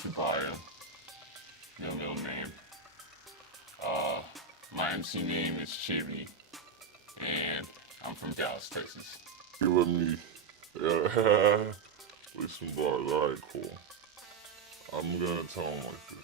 Trippy, no middle name. Uh, my MC name is Chivy, and I'm from Dallas, Texas. You let me with some bars. All right, cool. I'm gonna tell him like this.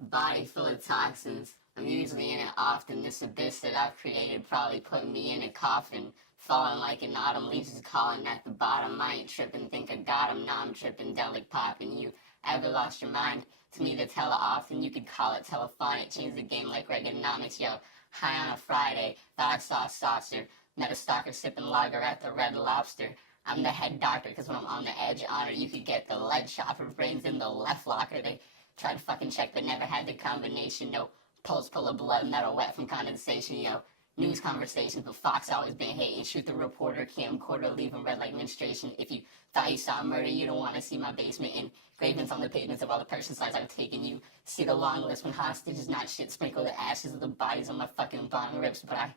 Body full of toxins. I'm usually in it often. This abyss that I've created probably put me in a coffin. Falling like an autumn leaf is calling at the bottom. I ain't tripping, think I got him. Now I'm tripping, delic popping. You ever lost your mind? To me, the tele often. You could call it telephonic. Change the game like Reaganomics. Yo, high on a Friday. Thought I saw a saucer. Met a stalker sipping lager at the Red Lobster. I'm the head doctor, cause when I'm on the edge on her, you could get the lead chopper. Brains in the left locker. They tried to fucking check, but never had the combination. No pulse full of blood, metal wet from condensation. Yo, news conversations, but Fox always been hating. Shoot the reporter, camcorder, leave him red like menstruation. If you thought you saw murder, you don't want to see my basement. Engravings on the pavements of all the person's lives I've taken. You see the long list when hostages, not shit. Sprinkle the ashes of the bodies on my fucking bottom rips, but I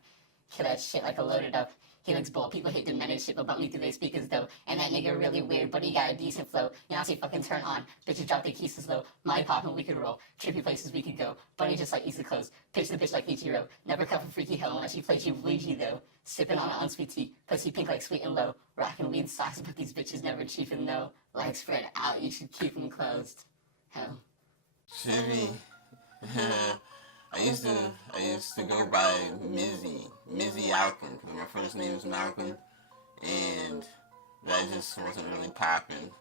kill that shit like a loaded up Helix bolt. People hate the meta shit about me through their speakers though. And that nigga really weird, but he got a decent flow. You know, I say fucking turn on. Bitches drop their keys slow. My poppin', we could roll. Trippy places we could go. Bunny just like easy clothes. Pitch the bitch like Ichiro. Never cut for freaky hell unless she plays you Luigi though. Sippin' on an unsweet tea. Pussy pink like sweet and low. Rockin' weed socks, but these bitches never chiefin' though. Legs spread out, you should keep them closed. Hell. Chivy. I used to go by Mizzy Alkin, because my first name is Malcolm, and that just wasn't really popping.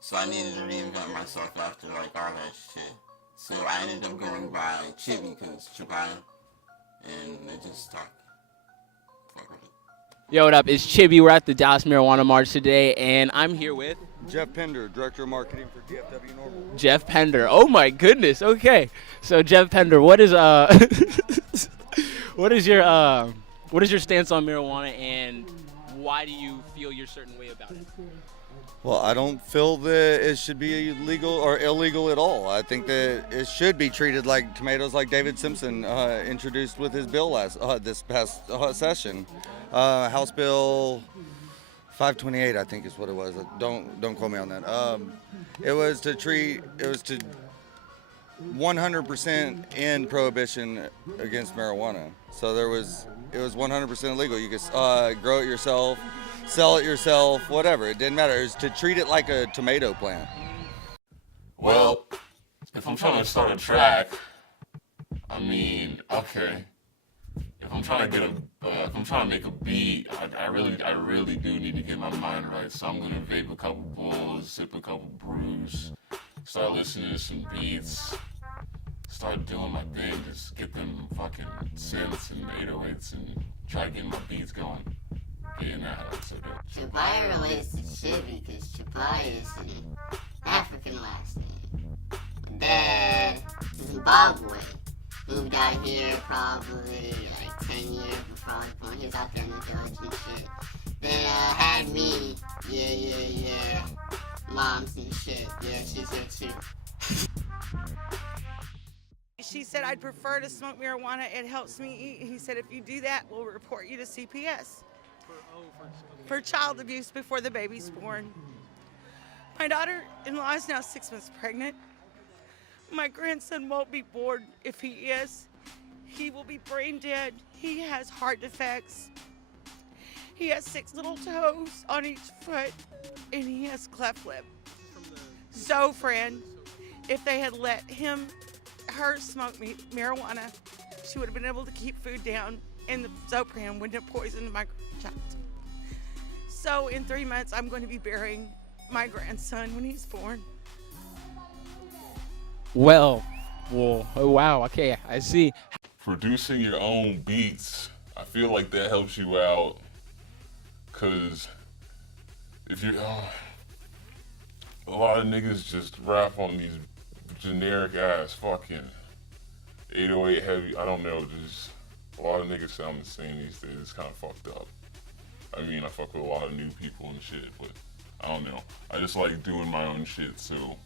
So I needed to reinvent myself after like all that shit. So I ended up going by Chivy, because Trippy, and it just stuck. Fuck with it. Yo, what up? It's Chibi. We're at the Dallas Marijuana March today, and I'm here with Jeff Pender, Director of Marketing for DFW Normal. Jeff Pender. Oh my goodness. Okay, so Jeff Pender, what is what is your stance on marijuana, and why do you feel your certain way about it? Well, I don't feel that it should be legal or illegal at all. I think that it should be treated like tomatoes, like David Simpson introduced with his bill this past session. House Bill 528, I think is what it was. Don't quote me on that. It was to 100% end prohibition against marijuana. So it was 100% illegal. You could grow it yourself, sell it yourself, whatever. It didn't matter. It was to treat it like a tomato plant. Well, if I'm trying to start a track, I mean, okay. If I'm trying to make a beat, I really do need to get my mind right. So I'm gonna vape a couple bowls, sip a couple brews, start listening to some beats, start doing my thing, just get them fucking synths and 808s and try getting my beats going. Getting that out, so dope. Trippy relates to Chivy because Trippy is an African last name. My dad is Zimbabwe. Moved out here probably like 10 years before I was born. He was out there in the village and shit. Then had me. Yeah. Moms and shit. Yeah, she's here too. She said, I'd prefer to smoke marijuana. It helps me eat. He said, if you do that, we'll report you to CPS for child abuse before the baby's born. My daughter-in-law is now 6 months pregnant. My grandson won't be born. If he is, he will be brain dead. He has heart defects. He has 6 little toes on each foot, and he has cleft lip. So, friend, if they had let her smoke marijuana, she would have been able to keep food down, and the Zopran wouldn't have poisoned my child. So, in 3 months, I'm going to be burying my grandson when he's born. Well, oh, wow. Okay, I see. Producing your own beats, I feel like that helps you out, cause if you're, a lot of niggas just rap on these generic ass fucking 808 heavy, I don't know, just a lot of niggas sound the same these days. It's kind of fucked up. I mean, I fuck with a lot of new people and shit, but I don't know. I just like doing my own shit, so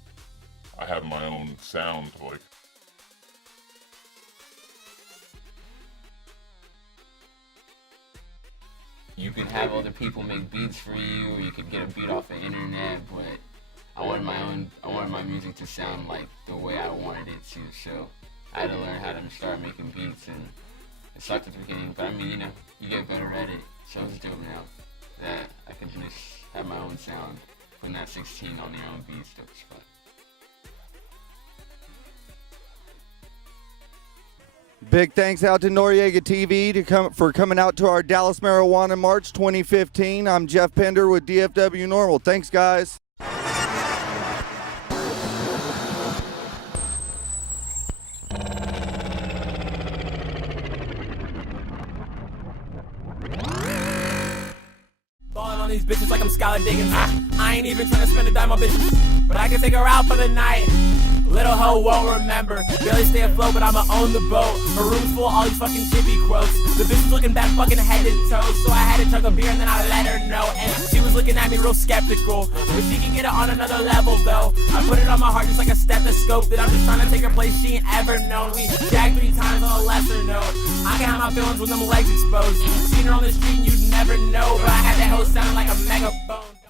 I have my own sound, like. you can have other people make beats for you, or you could get a beat off the internet, but I wanted my music to sound like the way I wanted it to, so I had to learn how to start making beats, and it sucked at the beginning, but I mean, you know, you get better at it, so it's dope now that I can just have my own sound, putting that 16 on your own beats, dope as fuck. Big thanks out to Noriega TV for coming out to our Dallas Marijuana March 2015. I'm Jeff Pender with DFW Normal. Thanks, guys. Balling on these bitches like I'm Skylar Diggins. I ain't even trying to spend a dime on bitches, but I can take her out for the night. Little hoe won't remember. Barely stay afloat, but I'ma own the boat. Her room's full of all these fucking chippy quotes. The bitch was looking back fucking head to toe, so I had to chug a beer and then I let her know. And she was looking at me real skeptical, but she can get it on another level though. I put it on my heart just like a stethoscope, that I'm just trying to take her place she ain't ever known. We jacked 3 times on a lesser note. I can have my feelings when them legs exposed. Seen her on the street and you'd never know, but I had that hoe sounding like a megaphone.